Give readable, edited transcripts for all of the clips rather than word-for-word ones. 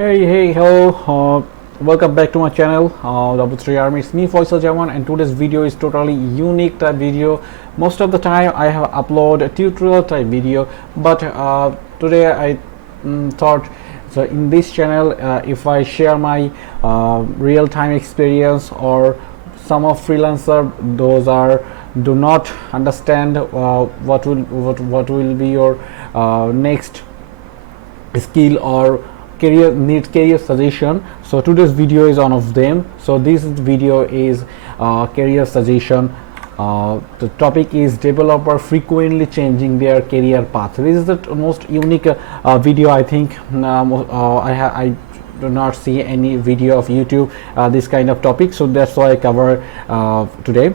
Hello. Welcome back to my channel, W3 Army. It's me, Faisal Jaman, and today's video is totally unique type video. Most of the time, I have upload a tutorial type video, but today I thought so in this channel, if I share my real-time experience or some of freelancer, those are do not understand what will be your next skill or career suggestion. So today's video is one of them. So this video is career suggestion. The topic is developer frequently changing their career path. This is the most unique video, I think. I do not see any video of YouTube this kind of topic, so that's why I cover today.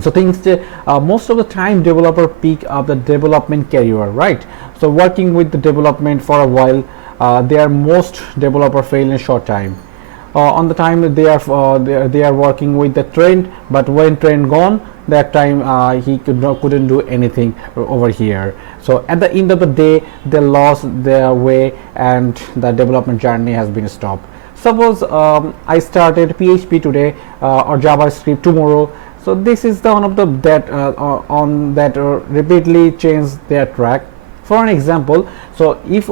So things most of the time developer pick up the development career, right? So working with the development for a while, their most developer fail in short time. On the time they are working with the trend, but when trend gone, that time he couldn't do anything over here. So at the end of the day, they lost their way and the development journey has been stopped. Suppose I started PHP today or JavaScript tomorrow. So this is the one of the that on that repeatedly change their track. For an example, so if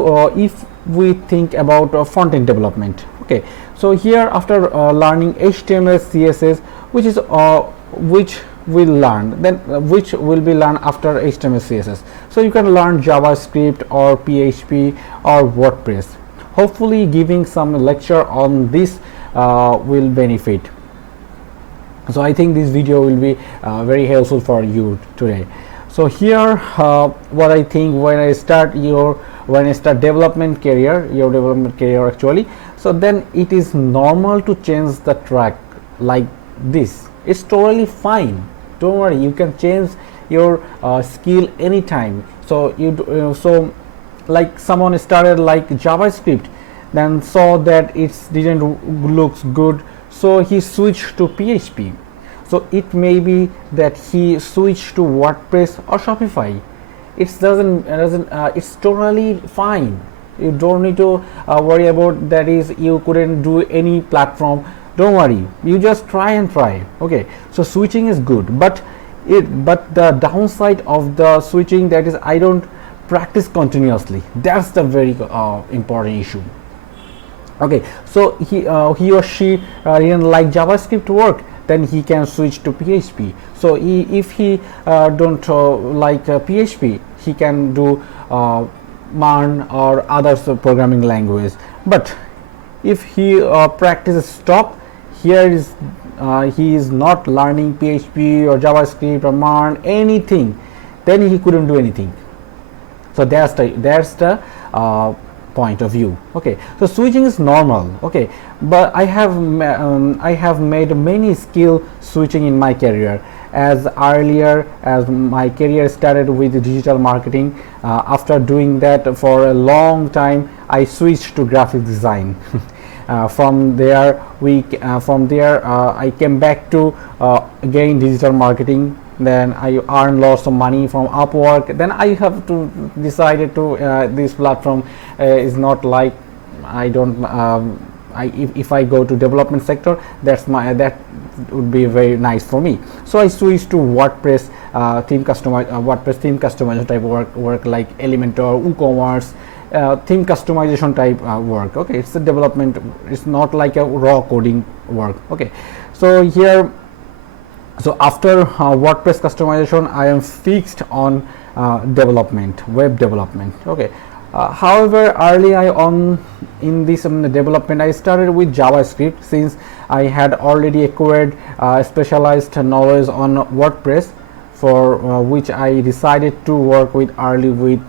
we think about front-end development, okay, so here after learning HTML, CSS, which will learn then which will be learned after HTML, CSS. So you can learn JavaScript or PHP or WordPress. Hopefully giving some lecture on this will benefit. So I think this video will be very helpful for you today. So here what I think when I start development career actually, so then it is normal to change the track like this. It's totally fine, don't worry, you can change your skill anytime. So so like someone started like JavaScript, then saw that it didn't looks good, so he switched to PHP. So it may be that he switched to WordPress or Shopify. It doesn't it's totally fine. You don't need to worry about that is you couldn't do any platform. Don't worry, you just try and try. Okay, so switching is good, but the downside of the switching, that is I don't practice continuously. That's the very important issue. Okay, so he or she didn't like JavaScript work, then he can switch to PHP. So if he don't like PHP, he can do Marn or other programming language. But if he practices stop, here is he is not learning PHP or JavaScript or Marn anything, then he couldn't do anything. So that's the point of view. Okay, so switching is normal. Okay, but I have made many skill switching in my career. As earlier as my career started with digital marketing, after doing that for a long time, I switched to graphic design. From there I came back to again digital marketing. Then I earn lots of money from Upwork. Then I have to decided to this platform is not like I don't if I go to development sector, that would be very nice for me. So I switched to WordPress theme customization type work like Elementor, WooCommerce, theme customization type work. Okay, it's a development, it's not like a raw coding work. Okay, so here, so after WordPress customization, I am fixed on development, web development. Okay, however, early on in this development, I started with JavaScript since I had already acquired specialized knowledge on WordPress, for which I decided to work with early with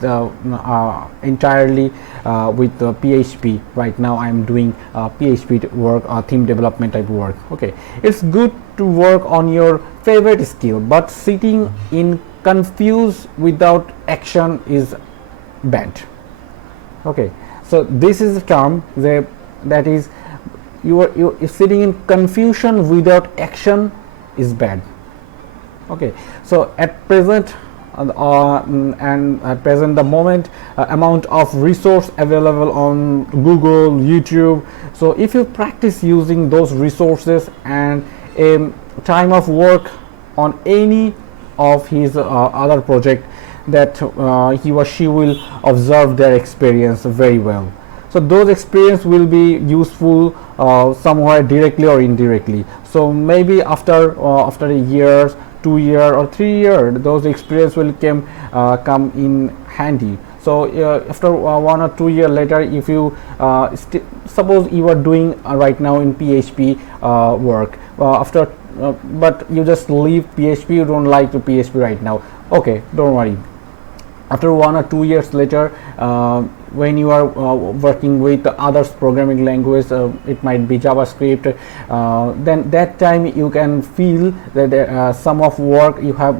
entirely with PHP. Right now I am doing PHP work, theme development type work. Okay, it's good to work on your favorite skill, but sitting in confused without action is bad. Okay, so this is the term that is you sitting in confusion without action is bad. Okay, so at present and at present the moment amount of resource available on Google, YouTube. So if you practice using those resources and a time of work on any of his other project, that he or she will observe their experience very well. So those experience will be useful somewhere directly or indirectly. So maybe after a year, 2 year or 3 year, those experience will come in handy. So after 1 or 2 year later, if you suppose you are doing right now in PHP work, but you just leave PHP, you don't like to PHP right now, okay, don't worry. After 1 or 2 years later, when you are working with others programming language, it might be JavaScript, then that time you can feel that some of work you have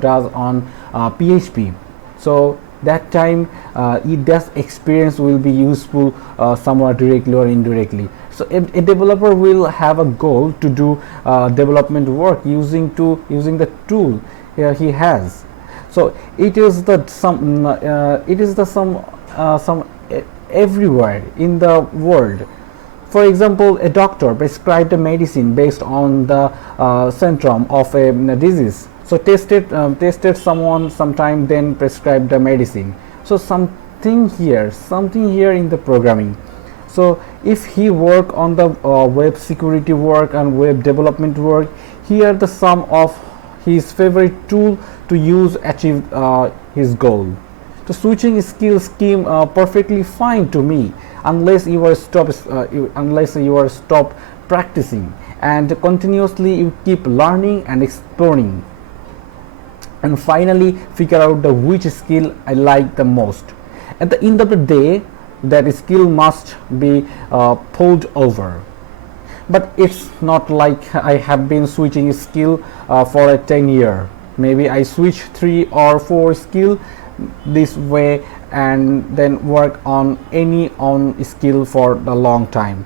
done on PHP. So that time this experience will be useful somewhat directly or indirectly. So a developer will have a goal to do development work using the tool he has. So it is the some everywhere in the world. For example, a doctor prescribed a medicine based on the symptom of a disease. So tested someone sometime, then prescribed the medicine. So something here in the programming. So if he work on the web security work and web development work, here the sum of his favorite tool to use achieve his goal. So switching skill scheme perfectly fine to me, unless you are stop practicing and continuously you keep learning and exploring, and finally figure out the which skill I like the most. At the end of the day, that skill must be pulled over. But it's not like I have been switching skill for a 10 year. Maybe I switch 3 or 4 skill this way and then work on any skill for a long time.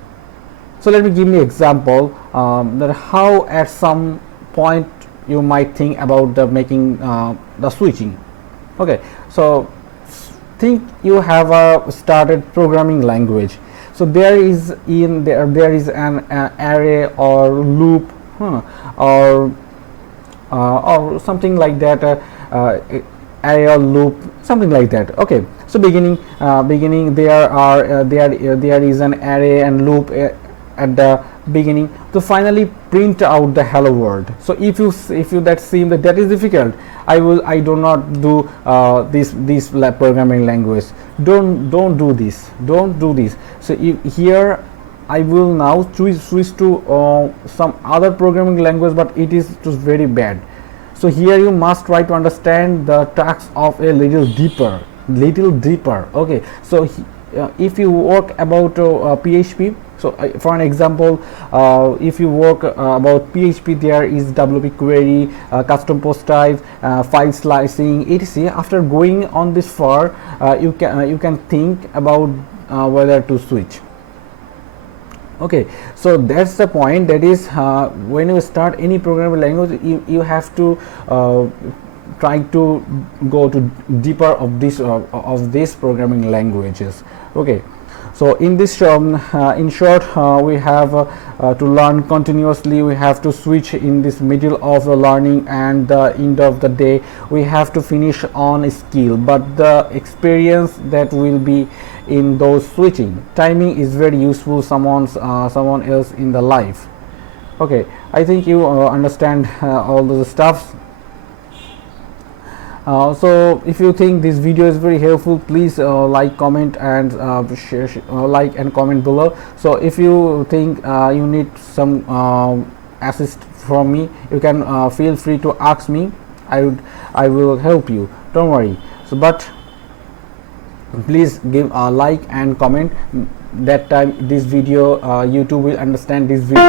So let me give me example that how at some point you might think about the making the switching. Okay, so think you have started programming language. So there is an array or loop or something like that, array or loop, something like that. Okay, so beginning there is an array and loop at the beginning to finally print out the hello world. So if you that seem that is difficult, I do not do this programming language. Don't do this. So here I will now switch to some other programming language, but it is just very bad. So here you must try to understand the tasks of a little deeper. Okay, so if you work about PHP, so for an example, if you work about PHP, there is WP query, custom post type, file slicing, etc. After going on this far, you can think about whether to switch. Okay, so that's the point. That is when you start any programming language, you have to try to go to deeper of these programming languages. Okay, so in this in short, we have to learn continuously. We have to switch in this middle of the learning, and the end of the day we have to finish on a skill, but the experience that will be in those switching timing is very useful someone else in the life. Okay, I think you understand all the stuff. So if you think this video is very helpful, please like, comment, and share, like and comment below. So if you think you need some assist from me, you can feel free to ask me. I will help you, don't worry. So but please give a like and comment. That time this video YouTube will understand this video.